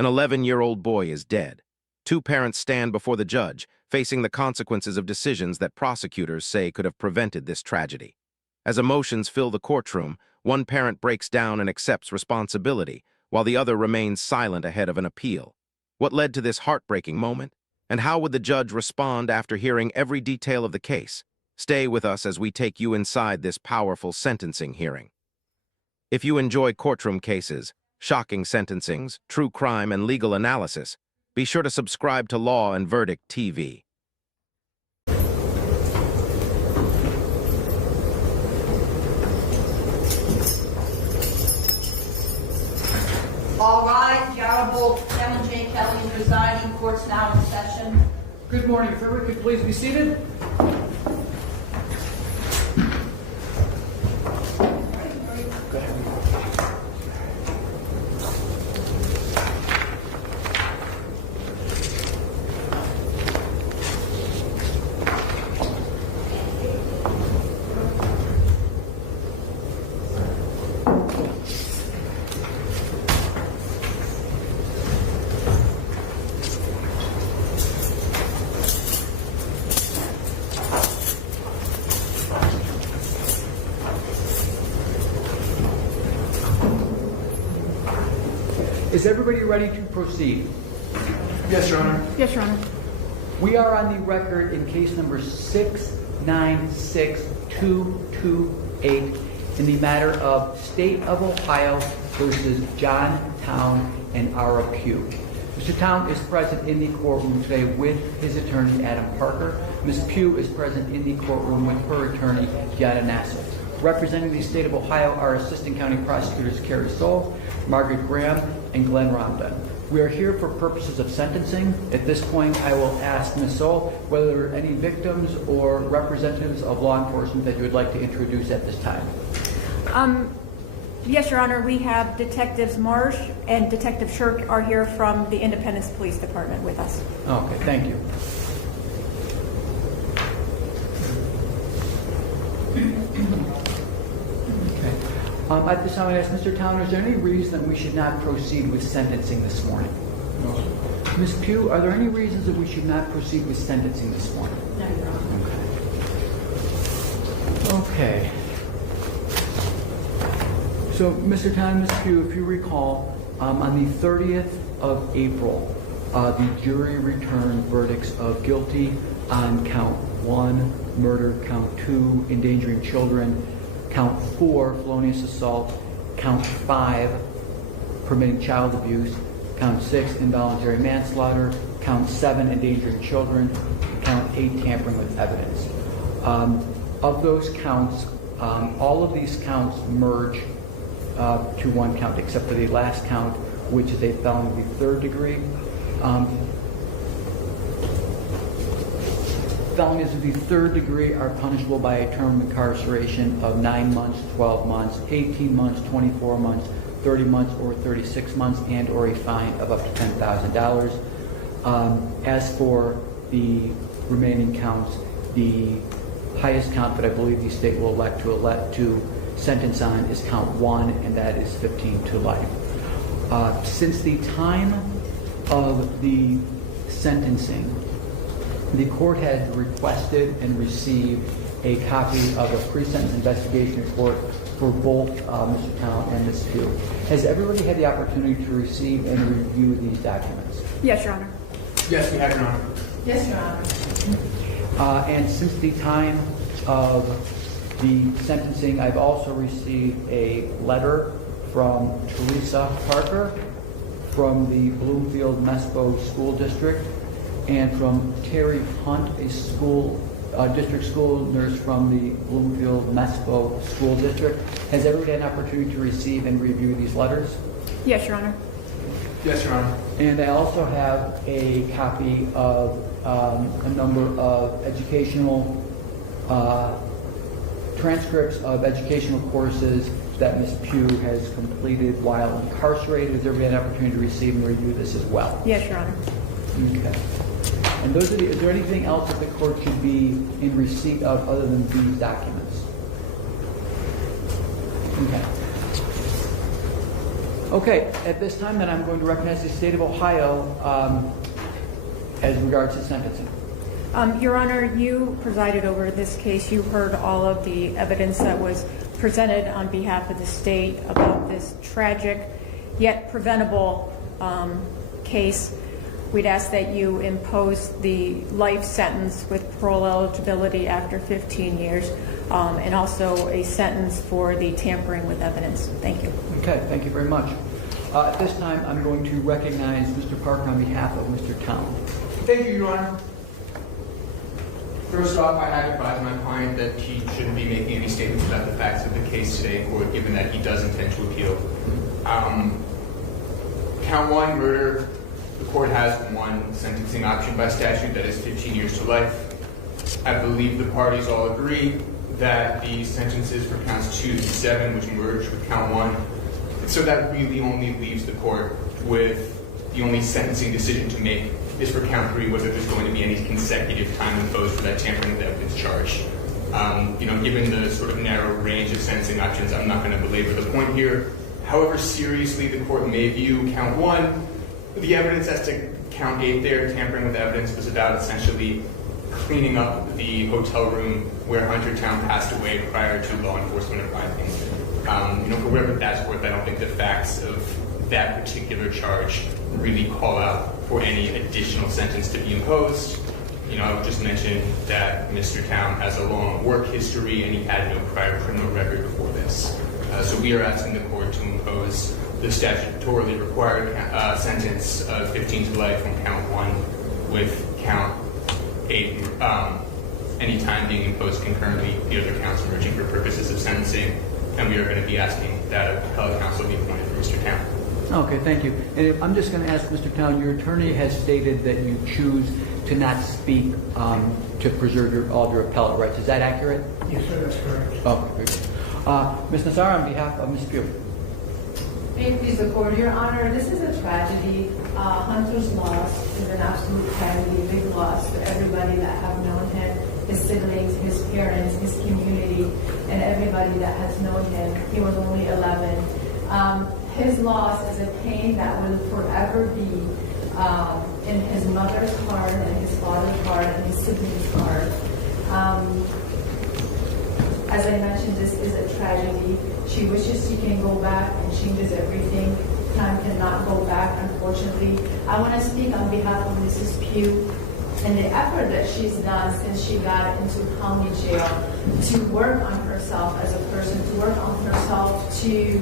An 11-year-old boy is dead. Two parents stand before the judge, facing the consequences of decisions that prosecutors say could have prevented this tragedy. As emotions fill the courtroom, one parent breaks down and accepts responsibility, while the other remains silent ahead of an appeal. What led to this heartbreaking moment? And how would the judge respond after hearing every detail of the case? Stay with us as we take you inside this powerful sentencing hearing. If you enjoy courtroom cases, shocking sentencings, true crime, and legal analysis, be sure to subscribe to Law&Verdict TV. All rise. The Honorable Kevin J. Kelly is resigning. Court's now in session. Good morning. If everyone could please be seated. Is everybody ready to proceed? Yes, Your Honor. Yes, Your Honor. We are on the record in case number 696228 in the matter of State of Ohio versus John Town and Ara Pugh. Mr. Town is present in the courtroom today with his attorney, Adam Parker. Ms. Pugh is present in the courtroom with her attorney, Yada Nassif. Representing the State of Ohio are Assistant County Prosecutors Carrie Soule, Margaret Graham, and Glenn Romden. We are here for purposes of sentencing. At this point, I will ask Ms. Soule whether there are any victims or representatives of law enforcement that you would like to introduce at this time. Yes, Your Honor. We have Detectives Marsh and Detective Shirk are here from the Independence Police Department with us. Okay, thank you. At this time, I ask Mr. Town, is there any reason that we should not proceed with sentencing this morning? No, sir. Ms. Pugh, are there any reasons that we should not proceed with sentencing this morning? No, Your Honor. Okay. So, Mr. Town, Ms. Pugh, if you recall, on the 30th of April, the jury returned verdicts of guilty on count 1, murder, count 2, endangering children, count 4, felonious assault, count 5, permitting child abuse, count 6, involuntary manslaughter, count 7, endangering children, count 8, tampering with evidence. Of those counts, all of these counts merge to one count, except for the last count, which is a felony of the 3rd degree. Felonies of the 3rd degree are punishable by a term of incarceration of 9 months, 12 months, 18 months, 24 months, 30 months, or 36 months, and or a fine of up to $10,000. As for the remaining counts, the highest count that I believe the state will elect to sentence on is count 1, and that is 15 to life. Since the time of the sentencing, the court had requested and received a copy of a pre-sentence investigation report for both Mr. Town and Ms. Pugh. Has everybody had the opportunity to receive and review these documents? Yes, Your Honor. Yes, we have, Your Honor. Yes, Your Honor. And since the time of the sentencing, I've also received a letter from Teresa Parker from the Bloomfield Mesbo School District, and from Terry Hunt, a district school nurse from the Bloomfield Mesbo School District. Has everybody had an opportunity to receive and review these letters? Yes, Your Honor. Yes, Your Honor. And I also have a copy of a number of educational transcripts of educational courses that Ms. Pugh has completed while incarcerated. Has everybody had an opportunity to receive and review this as well? Yes, Your Honor. Okay. And those are is there anything else that the court should be in receipt of other than these documents? Okay. Okay, at this time, then I'm going to recognize the state of Ohio as regards to sentencing. Your Honor, you presided over this case. You heard all of the evidence that was presented on behalf of the state about this tragic yet preventable case. We'd ask that you impose the life sentence with parole eligibility after 15 years and also a sentence for the tampering with evidence. Thank you. Okay, thank you very much. At this time, I'm going to recognize Mr. Parker on behalf of Mr. Town. Thank you, Your Honor. First off, I have advised my client that he shouldn't be making any statements about the facts of the case today in court, given that he does intend to appeal. Count 1, murder. The court has one sentencing option by statute, that is 15 years to life. I believe the parties all agree that the sentences for counts 2 to 7, which merge with count 1, so that really only leaves the court with the only sentencing decision to make is for count 3, whether there's going to be any consecutive time imposed for that tampering with evidence charge. Given the sort of narrow range of sentencing options, I'm not going to belabor the point here. However seriously the court may view count 1, the evidence as to count 8 there, tampering with evidence, was about essentially cleaning up the hotel room where Hunter Town passed away prior to law enforcement arriving. For whatever that's worth, I don't think the facts of that particular charge really call out for any additional sentence to be imposed. I would just mention that Mr. Town has a long work history and he had no prior criminal record before this. So we are asking the court to impose the statutorily required sentence of 15 to life on count 1 with count 8, any time being imposed concurrently, the other counts merging for purposes of sentencing. And we are going to be asking that appellate counsel be appointed for Mr. Town. Okay, thank you. And I'm just going to ask Mr. Town, your attorney has stated that you choose to not speak to preserve all your appellate rights. Is that accurate? Yes, sir, that's correct. Okay, very good. Ms. Nassar, on behalf of Ms. Pugh. May it please the court, Your Honor, this is a tragedy. Hunter's loss is an absolute tragedy, big loss to everybody that have known him, his siblings, his parents, his community, and everybody that has known him. He was only 11. His loss is a pain that will forever be in his mother's heart and his father's heart and his siblings' heart. As I mentioned, this is a tragedy. She wishes she can go back and changes everything. Time cannot go back, unfortunately. I want to speak on behalf of Mrs. Pugh and the effort that she's done since she got into county jail to work on herself as a person, to work on herself, to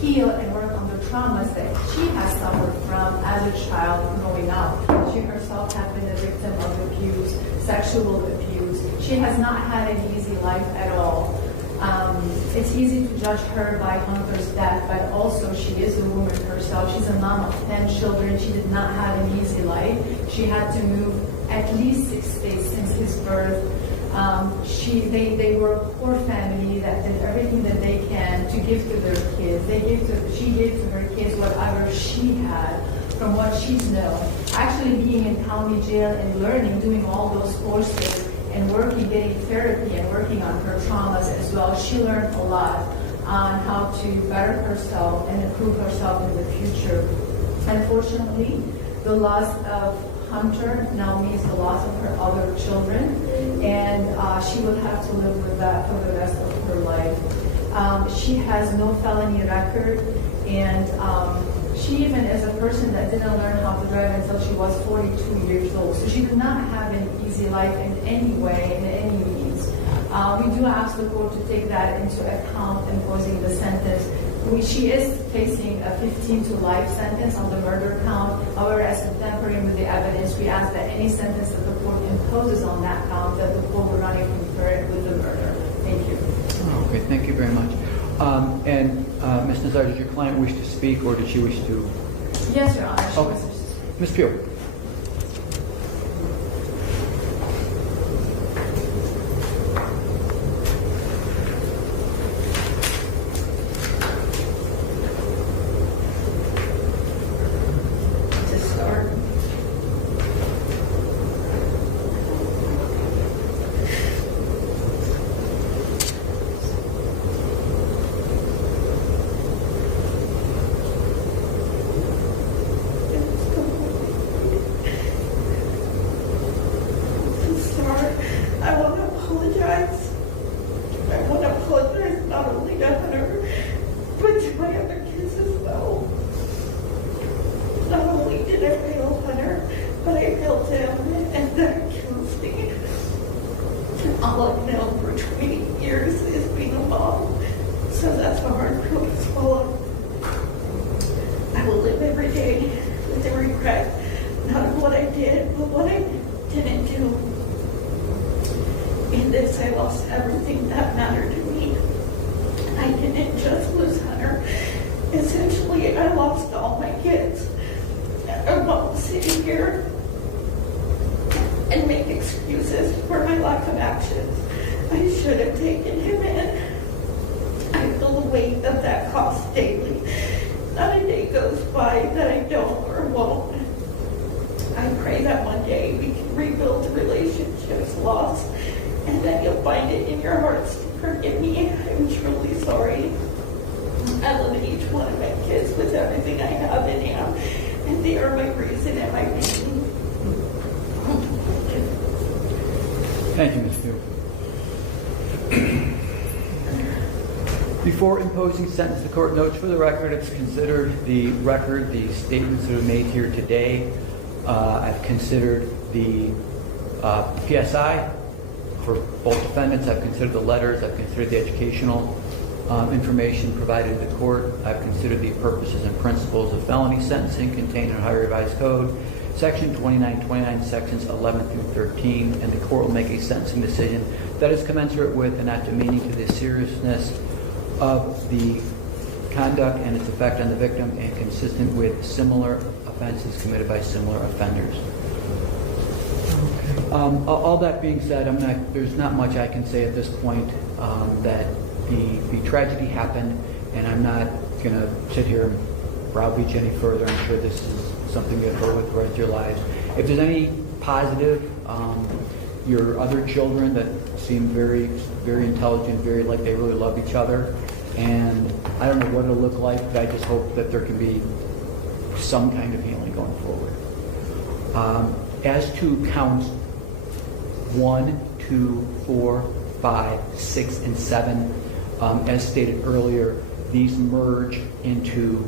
heal and work on the traumas that she has suffered from as a child growing up. She herself has been a victim of abuse, sexual abuse. She has not had an easy life at all. It's easy to judge her by Hunter's death, but also she is a woman herself. She's a mom of 10 children. She did not have an easy life. She had to move at least 6 states since his birth. They were a poor family that did everything that they can to give to their kids. She gave to her kids whatever she had from what she's known. Actually being in county jail and learning, doing all those courses and working, getting therapy and working on her traumas as well, she learned a lot on how to better herself and improve herself in the future. Unfortunately, the loss of Hunter now means the loss of her other children, and she will have to live with that for the rest of her life. She has no felony record, and she even is a person that didn't learn how to drive until she was 42 years old. So she did not have an easy life in any way, in any means. We do ask the court to take that into account in imposing the sentence. She is facing a 15 to life sentence on the murder count. However, as tampering with the evidence, we ask that any sentence that the court imposes on that count, that the court will not even compare it with the murder. Thank you. Okay, thank you very much. Ms. Nazar, did your client wish to speak, or did she wish to? Yes, Your Honor. She Okay. was- Ms. Pugh. To start. regret, not of what I did, but what I didn't do. In this, I lost everything that mattered to me. I didn't just lose Hunter. Essentially, I lost all my kids. I won't sit here and make excuses for my lack of actions. I should have taken him in. I feel the weight of that cost daily. Not a day goes by that I don't or won't. I pray that one day we can rebuild the relationships lost, and that you'll find it in your hearts to forgive me. I'm truly sorry. I love each one of my kids with everything I have and am, and they are my reason and my pain. Thank you, Ms. Pugh. Before imposing sentence, the court notes for the record it's considered the record, the statements that are made here today. I've considered the PSI for both defendants. I've considered the letters. I've considered the educational information provided to the court. I've considered the purposes and principles of felony sentencing contained in Ohio Revised Code, Section 2929, Sections 11 through 13, and the court will make a sentencing decision that is commensurate with and not demeaning to the seriousness of the conduct and its effect on the victim and consistent with similar offenses committed by similar offenders. All that being said, there's not much I can say at this point. That the tragedy happened, and I'm not going to sit here and browbeat you any further. I'm sure this is something you'll go with the rest of your lives. If there's any positive, your other children that seem very, very intelligent, very like they really love each other, and I don't know what it'll look like, but I just hope that there can be some kind of healing going forward. As to counts 1, 2, 4, 5, 6, and 7, as stated earlier, these merge into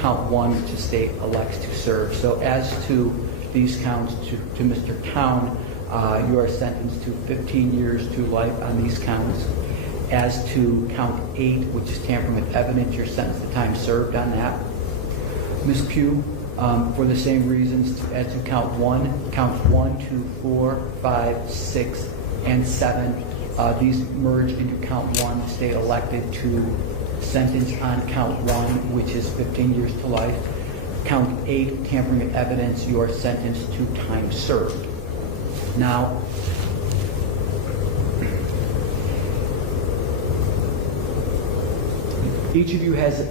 count 1, which the state elects to serve. So as to these counts, to Mr. Town, you are sentenced to 15 years to life on these counts. As to count 8, which is tampering with evidence, you're sentenced to time served on that. Ms. Pugh, for the same reasons as to count 1, counts 1, 2, 4, 5, 6, and 7, these merge into count 1. The state elected to sentence on count 1, which is 15 years to life. Count 8, tampering with evidence, you are sentenced to time served. Now, each of you has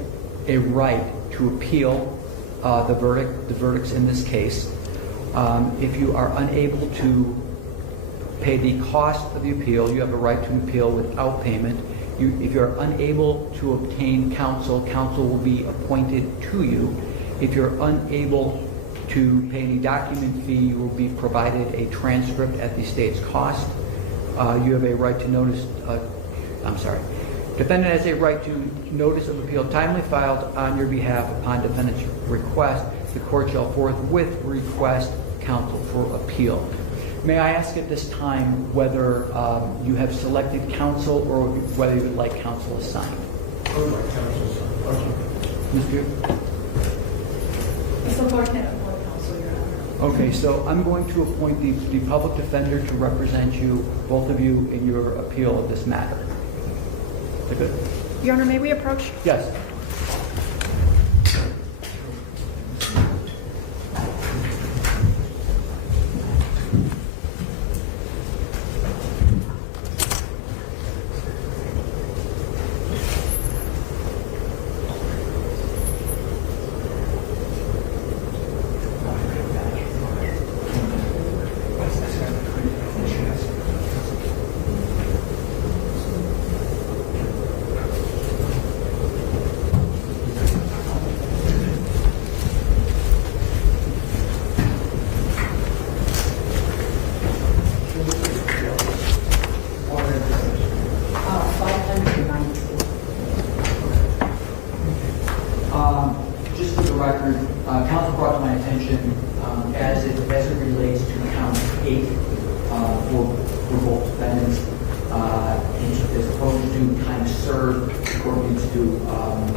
a right to appeal the verdicts in this case. If you are unable to pay the cost of the appeal, you have a right to appeal without payment. If you're unable to obtain counsel, counsel will be appointed to you. If you're unable to pay any document fee, you will be provided a transcript at the state's cost. You have a right to notice, defendant has a right to notice of appeal timely filed on your behalf upon defendant's request. The court shall forthwith request counsel for appeal. May I ask at this time whether you have selected counsel or whether you would like counsel assigned? I would like counsel assigned. Ms. Pugh? It's a court that appoint counsel, Your Honor. Okay, so I'm going to appoint the public defender to represent you, both of you, in your appeal of this matter. Is that good? Your Honor, may we approach? Yes. Just for the record, counsel brought to my attention as it relates to count 8 for both defendants, as opposed to time served, the court needs to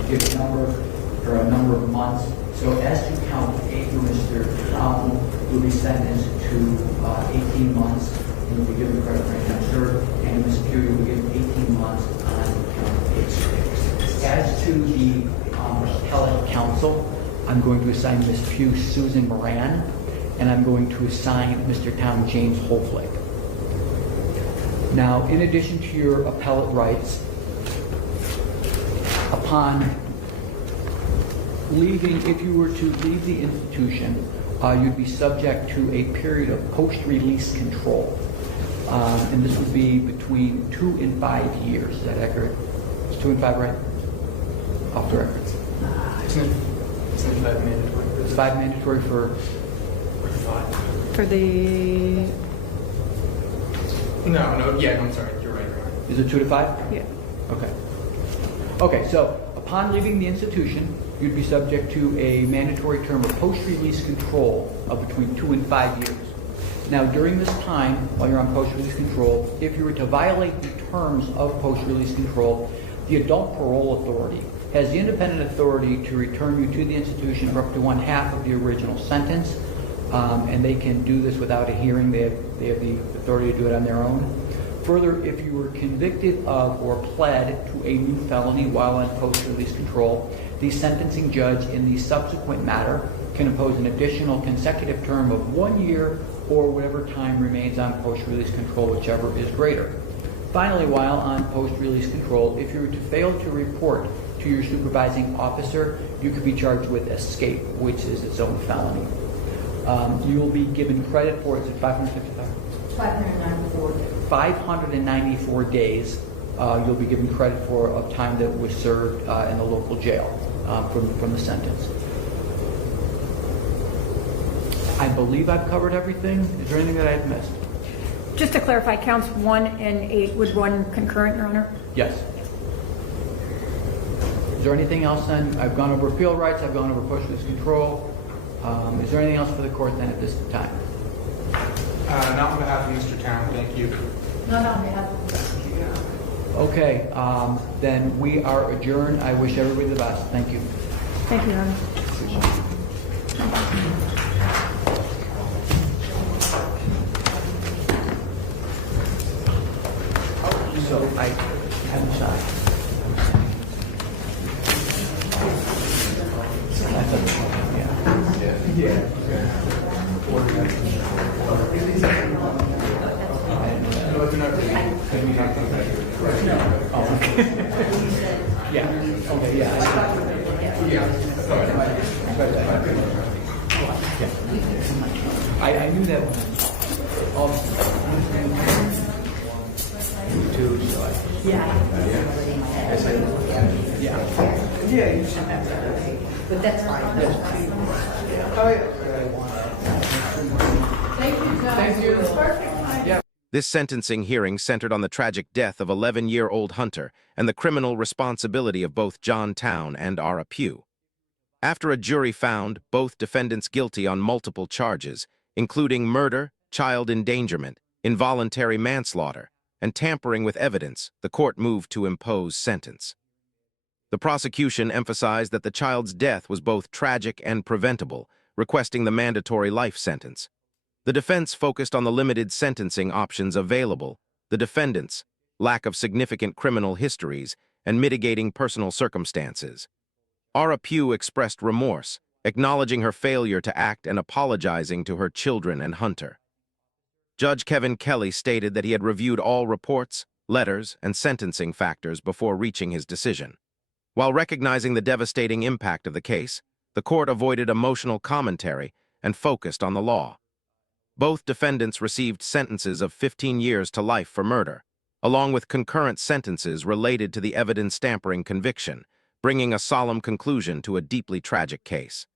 give a number of months So as to count 8, Mr. Town will be sentenced to 18 months, and will be given credit for time served, and Ms. Pugh will be given 18 months on count 8. As to the appellate counsel, I'm going to assign Ms. Pugh Susan Moran, and I'm going to assign Mr. Town James Holflake. Now, in addition to your appellate rights, upon leaving, if you were to leave the institution, you'd be subject to a period of post-release control. And this would be between 2 and 5 years. Is that accurate? Is 2 and 5 right? Off the record. Isn't 5 mandatory? It's 5 mandatory for the, No, I'm sorry. You're right. is it 2 to 5? yeah. Okay. Okay, so upon leaving the institution, you'd be subject to a mandatory term of post-release control of between 2 and 5 years. Now, during this time, while you're on post-release control, if you were to violate the terms of post-release control, the adult parole authority has the independent authority to return you to the institution for up to 1/2 of the original sentence, and they can do this without a hearing. They have the authority to do it on their own. Further, if you were convicted of or pled to a new felony while on post-release control, the sentencing judge in the subsequent matter can impose an additional consecutive term of 1 year or whatever time remains on post-release control, whichever is greater. Finally, while on post-release control, if you were to fail to report to your supervising officer, you could be charged with escape, which is its own felony. You will be given credit for, is it 555? 594. 594 days you'll be given credit for of time that was served in the local jail from the sentence. I believe I've covered everything. Is there anything that I've missed? Just to clarify, counts 1 and 8 would run concurrent, Your Honor? Yes. Is there anything else then? I've gone over appeal rights. I've gone over post-release control. Is there anything else for the court then at this time? Not on behalf of Mr. Town, thank you. Not on behalf of the Okay, then we are adjourned. I wish everybody the best. Thank you. Thank you, Your Honor. So I haven't signed. Yeah. Okay. Yeah. I knew that one. Too, so Yeah. yeah. But that's fine. Thank you, John. Thank you. It's perfect time. Yeah. This sentencing hearing centered on the tragic death of 11-year-old Hunter and the criminal responsibility of both John Town and Ara Pugh. After a jury found both defendants guilty on multiple charges, including murder, child endangerment, involuntary manslaughter, and tampering with evidence, the court moved to impose sentence. The prosecution emphasized that the child's death was both tragic and preventable, requesting the mandatory life sentence. The defense focused on the limited sentencing options available, the defendants' lack of significant criminal histories, and mitigating personal circumstances. Ara Pugh expressed remorse, acknowledging her failure to act and apologizing to her children and Hunter. Judge Kevin Kelly stated that he had reviewed all reports, letters, and sentencing factors before reaching his decision. While recognizing the devastating impact of the case, the court avoided emotional commentary and focused on the law. Both defendants received sentences of 15 years to life for murder, along with concurrent sentences related to the evidence tampering conviction, bringing a solemn conclusion to a deeply tragic case.